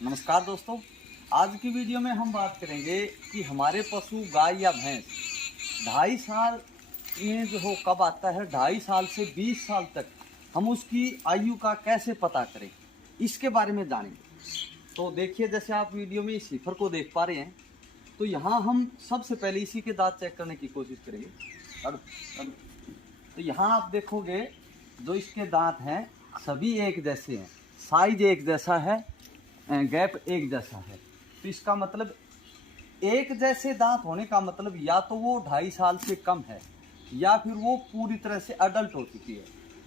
नमस्कार दोस्तों, आज की वीडियो में हम बात करेंगे कि हमारे पशु गाय या भैंस 2.5 साल में जो हो कब आता है। 2.5 साल से 20 साल तक हम उसकी आयु का कैसे पता करें, इसके बारे में जानेंगे। तो देखिए, जैसे आप वीडियो में इस सिफर को देख पा रहे हैं, तो यहाँ हम सबसे पहले इसी के दांत चेक करने की कोशिश करेंगे। तो यहाँ आप देखोगे जो इसके दांत हैं सभी एक जैसे हैं, साइज एक जैसा है, गैप एक जैसा है। तो इसका मतलब एक जैसे दांत होने का मतलब या तो वो 2.5 साल से कम है या फिर वो पूरी तरह से अडल्ट हो चुकी है।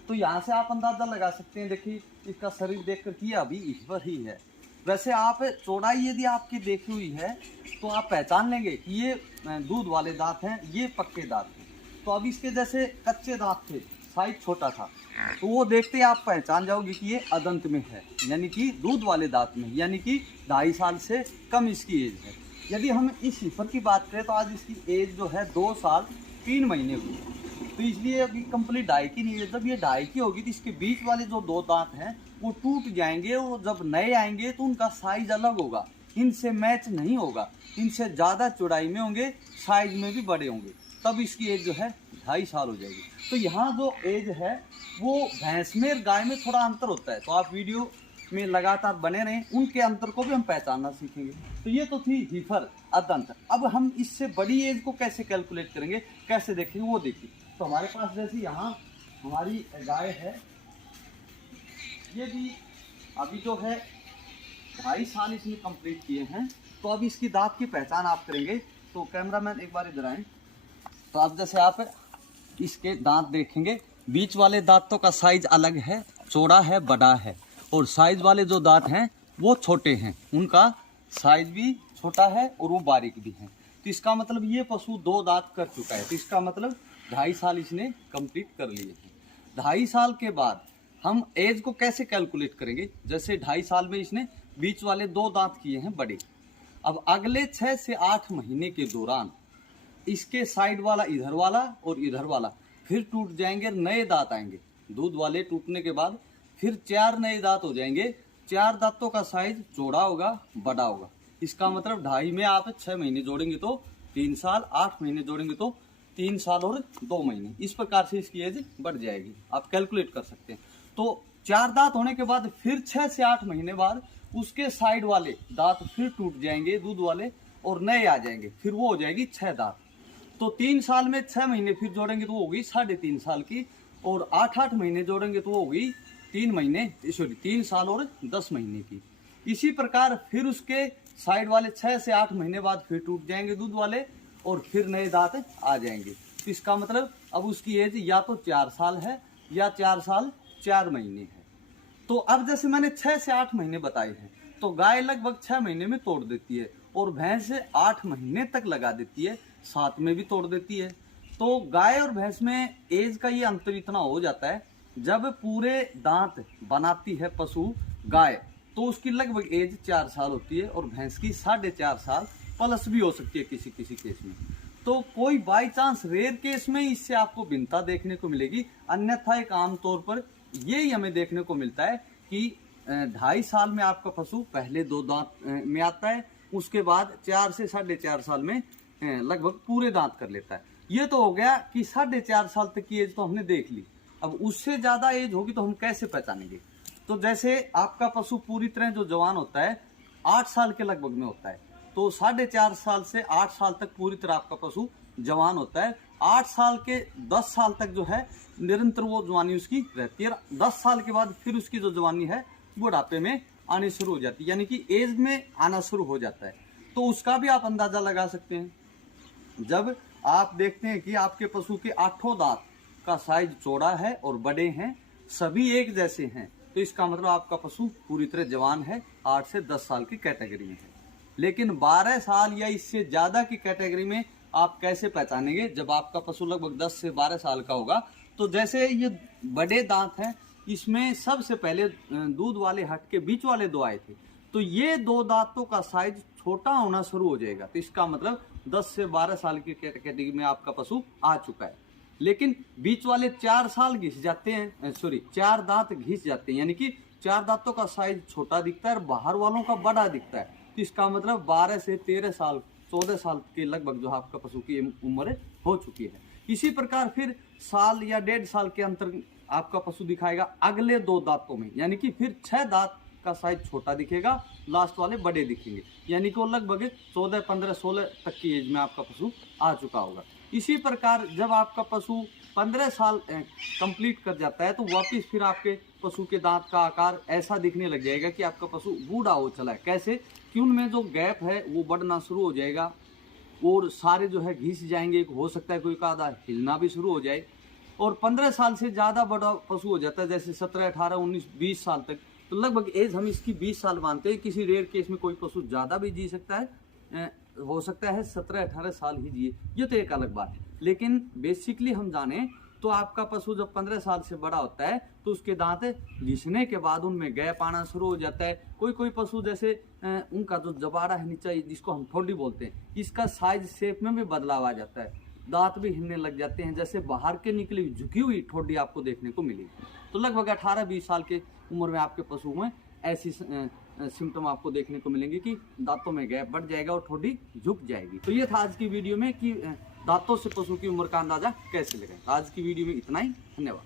तो यहाँ से आप अंदाज़ा लगा सकते हैं। देखिए, इसका शरीर देख कर किया अभी इस पर ही है। वैसे आप चौड़ाई यदि आपकी देखी हुई है तो आप पहचान लेंगे कि ये दूध वाले दांत हैं, ये पक्के दांत हैं। तो अब इसके जैसे कच्चे दांत थे, साइज छोटा था, तो वो देखते ही आप पहचान जाओगे कि ये अदंत में है, यानी कि दूध वाले दांत में, यानी कि 2.5 साल से कम इसकी एज है। यदि हम इस सिफर की बात करें तो आज इसकी एज जो है 2 साल 3 महीने हुई। तो इसलिए अभी कंप्लीट 2.5 की नहीं है। जब ये 2.5 की होगी तो इसके बीच वाले जो 2 दांत हैं वो टूट जाएंगे, और जब नए आएंगे तो उनका साइज अलग होगा, इनसे मैच नहीं होगा, इनसे ज़्यादा चौड़ाई में होंगे, साइज में भी बड़े होंगे, तब इसकी एज जो है 2.5 साल हो जाएगी। तो यहाँ जो एज है वो भैंस में और गाय में थोड़ा अंतर होता है। तो आप वीडियो में लगातार बने रहें, उनके अंतर को भी हम पहचानना सीखेंगे। तो ये तो थी हीफर अदंत। अब हम इससे बड़ी एज को कैसे कैलकुलेट करेंगे, कैसे देखेंगे, वो देखिए। तो हमारे पास जैसे यहाँ हमारी गाय है, ये भी अभी जो है 2.5 साल इसने कंप्लीट किए हैं। तो अब इसकी दांत की पहचान आप करेंगे। तो कैमरामैन एक बार इधर आए। तो अब जैसे आप इसके दांत देखेंगे, बीच वाले दांतों का साइज अलग है, चौड़ा है, बड़ा है, और साइज वाले जो दांत हैं वो छोटे हैं, उनका साइज भी छोटा है और वो बारीक भी हैं। तो इसका मतलब ये पशु 2 दांत कर चुका है। तो इसका मतलब 2.5 साल इसने कंप्लीट कर लिए हैं। 2.5 साल के बाद हम एज को कैसे कैलकुलेट करेंगे। जैसे 2.5 साल में इसने बीच वाले 2 दांत किए हैं बड़े। अब अगले 6 से 8 महीने के दौरान इसके साइड वाला, इधर वाला और इधर वाला फिर टूट जाएंगे, नए दांत आएंगे। दूध वाले टूटने के बाद फिर 4 नए दांत हो जाएंगे। 4 दांतों का साइज चौड़ा होगा, बड़ा होगा। इसका मतलब 2.5 में आप 6 महीने जोड़ेंगे तो 3 साल, 8 महीने जोड़ेंगे तो 3 साल और 2 महीने। इस प्रकार से इसकी एज बढ़ जाएगी, आप कैलकुलेट कर सकते हैं। तो 4 दांत होने के बाद फिर 6 से 8 महीने बाद उसके साइड वाले दांत फिर टूट जाएंगे, दूध वाले, और नए आ जाएंगे, फिर वो हो जाएगी 6 दांत। तो 3 साल में 6 महीने फिर जोड़ेंगे तो वो होगी 3.5 साल की, और 8-8 महीने जोड़ेंगे तो वो होगी 3 साल और 10 महीने की। इसी प्रकार फिर उसके साइड वाले 6 से 8 महीने बाद फिर टूट जाएंगे दूध वाले, और फिर नए दांत आ जाएंगे। तो इसका मतलब अब उसकी एज या तो 4 साल है या 4 साल 4 महीने है। तो अब जैसे मैंने 6 से 8 महीने बताए हैं, तो गाय लगभग 6 महीने में तोड़ देती है, और भैंस 8 महीने तक लगा देती है, 7 में भी तोड़ देती है। तो गाय और भैंस में एज का ये अंतर इतना हो जाता है, जब पूरे दांत बनाती है पशु गाय तो उसकी लगभग एज 4 साल होती है, और भैंस की 4.5 साल प्लस भी हो सकती है किसी किसी केस में। तो कोई बाई चांस रेयर केस में इससे आपको भिन्नता देखने को मिलेगी, अन्यथा एक आम तौर पर यही हमें देखने को मिलता है कि 2.5 साल में आपका पशु पहले 2 दांत में आता है, उसके बाद 4 से 4.5 साल में लगभग पूरे दांत कर लेता है। ये तो हो गया कि 4.5 साल तक की एज तो हमने देख ली। अब उससे ज्यादा एज होगी तो हम कैसे पहचानेंगे। तो जैसे आपका पशु पूरी तरह जो जवान होता है 8 साल के लगभग में होता है, तो 4.5 साल से 8 साल तक पूरी तरह आपका पशु जवान होता है। 8 साल के 10 साल तक जो है निरंतर वो जवानी उसकी रहती है। 10 साल के बाद फिर उसकी जो जवानी है बुढ़ापे में आने शुरू हो जाती है, यानी कि एज में आना शुरू हो जाता है। तो उसका भी आप अंदाजा लगा सकते हैं। जब आप देखते हैं कि आपके पशु के 8 दांत का साइज चौड़ा है और बड़े हैं, सभी एक जैसे हैं, तो इसका मतलब आपका पशु पूरी तरह जवान है, 8 से 10 साल की कैटेगरी में है। लेकिन 12 साल या इससे ज्यादा की कैटेगरी में आप कैसे पहचानेंगे। जब आपका पशु लगभग 10 से 12 साल का होगा, तो जैसे ये बड़े दांत हैं, इसमें सबसे पहले दूध वाले हट के बीच वाले 2 आए थे, तो ये 2 दांतों का साइज छोटा होना शुरू हो जाएगा। तो इसका मतलब 10 से 12 साल की कैटेगरी में आपका पशु आ चुका है। लेकिन बीच वाले 4 साल घिस जाते हैं, 4 दांत घिस जाते हैं, यानी कि 4 दांतों का साइज छोटा दिखता है और बाहर वालों का बड़ा दिखता है। तो इसका मतलब 12 से 13 साल 14 साल के लगभग जो आपका पशु की उम्र हो चुकी है। इसी प्रकार फिर साल या 1.5 साल के अंतर आपका पशु दिखाएगा अगले 2 दांतों में, यानी कि फिर 6 दांत का साइज छोटा दिखेगा, लास्ट वाले बड़े दिखेंगे, यानी कि वो लगभग 14, 15, 16 तक की एज में आपका पशु आ चुका होगा। इसी प्रकार जब आपका पशु 15 साल कंप्लीट कर जाता है तो वापस फिर आपके पशु के दांत का आकार ऐसा दिखने लग जाएगा कि आपका पशु बूढ़ा हो चला है। कैसे कि उनमें जो गैप है वो बढ़ना शुरू हो जाएगा और सारे जो है घिस जाएंगे, हो सकता है कोई का आधा हिलना भी शुरू हो जाए। और 15 साल से ज़्यादा बड़ा पशु हो जाता है, जैसे 17, 18, 19, 20 साल तक, तो लगभग एज हम इसकी 20 साल मानते हैं। किसी रेयर केस में कोई पशु ज़्यादा भी जी सकता है, हो सकता है 17, 18 साल ही जिए, ये तो एक अलग बात है। लेकिन बेसिकली हम जाने तो आपका पशु जब 15 साल से बड़ा होता है तो उसके दांत घिसने के बाद उनमें गैप आना शुरू हो जाता है। कोई पशु जैसे उनका जो जबाड़ा है नीचे, जिसको हम ठोडी बोलते हैं, इसका साइज शेप में भी बदलाव आ जाता है, दांत भी हिलने लग जाते हैं, जैसे बाहर के निकली झुकी हुई ठोडी आपको देखने को मिलेगी। तो लगभग 18-20 साल के उम्र में आपके पशु में ऐसी सिम्टम आपको देखने को मिलेंगे कि दांतों में गैप बढ़ जाएगा और ठोडी झुक जाएगी। तो ये था आज की वीडियो में कि दांतों से पशु की उम्र का अंदाजा कैसे लगाएं। आज की वीडियो में इतना ही, धन्यवाद।